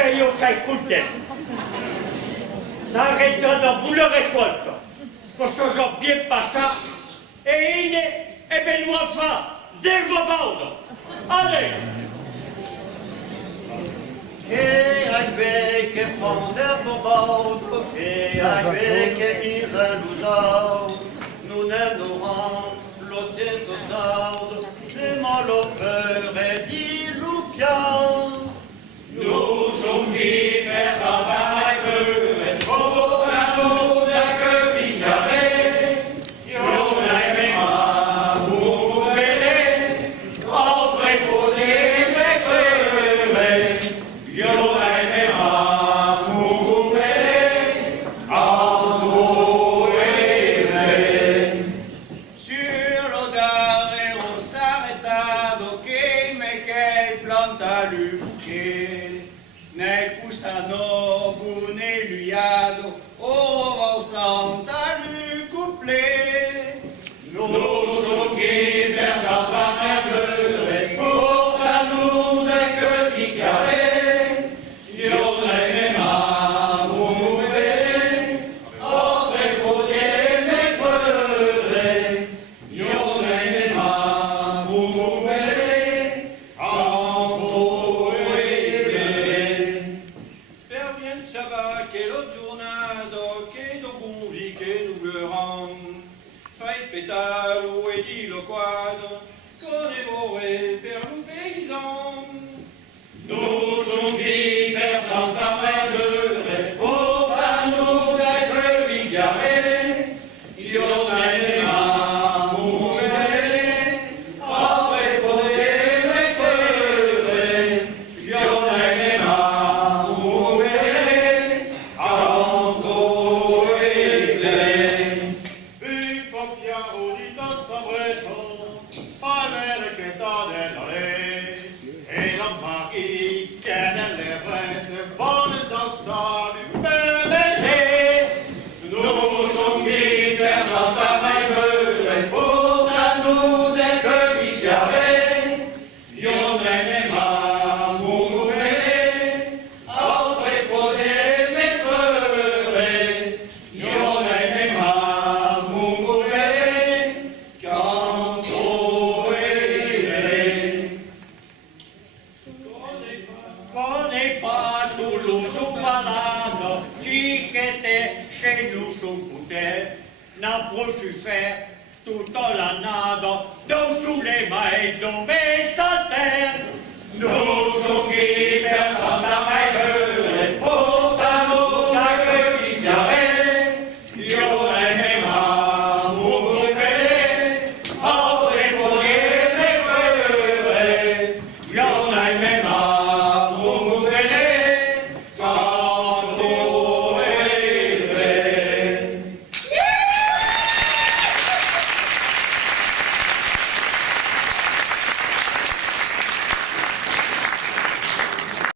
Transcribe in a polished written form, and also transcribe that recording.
ben io sai contento. S'arrêta vous le récolte. Questo so bien passa e ine e ben lo fa zergo baudo. Allez! Che ai che fan zergo baudo, che ai che mise l'usau, nous n'aurons l'hôtel d'Ozard, c'est malopeur et ilupian. Nous sommes qui personne à peu, et trop à nous d'un que bicarré, y'en a aimé ma vous mêlé, entrez pour des mecs, y'en a aimé ma vous mêlé, entre et sur l'odeur et on s'arrêta d'ocché, mais qu'elle planta l'uché. Ne cusano bune luiado, ova santa lu couplé. Nous sommes qui personne pas et pour à nous n'est que picaré. Y'en a aimé ma mouvé, entre pour des mécreux. Y'en a aimé ma mouvé, entre Per bien sabbat che lo giornado che do buvi che nu gheran fai petalo e di lo quadro con evore per un paysan. Nous sommes qui personne pas pour à nous d'être bigarré. Y'en a aimé ma mouvé, après pour des mécreux. Y'en a aimé ma mouvé, entre et Il faut bien audito sabreto, avere che sta dell'are, e la magie che nelle rete vuole danzare bene. nous sommes qui personne pas pour à nous d'être bigarré. Y'en a aimé ma mouvé, après pour des mécreux. Y'en a aimé ma mouvé, qu'entre et Connais pas Toulouse ou Malano, si qu'était chez nous sous bouteille, n'a pas su faire toute la nade, dans sous les mains, dans mes terre. nous sommes qui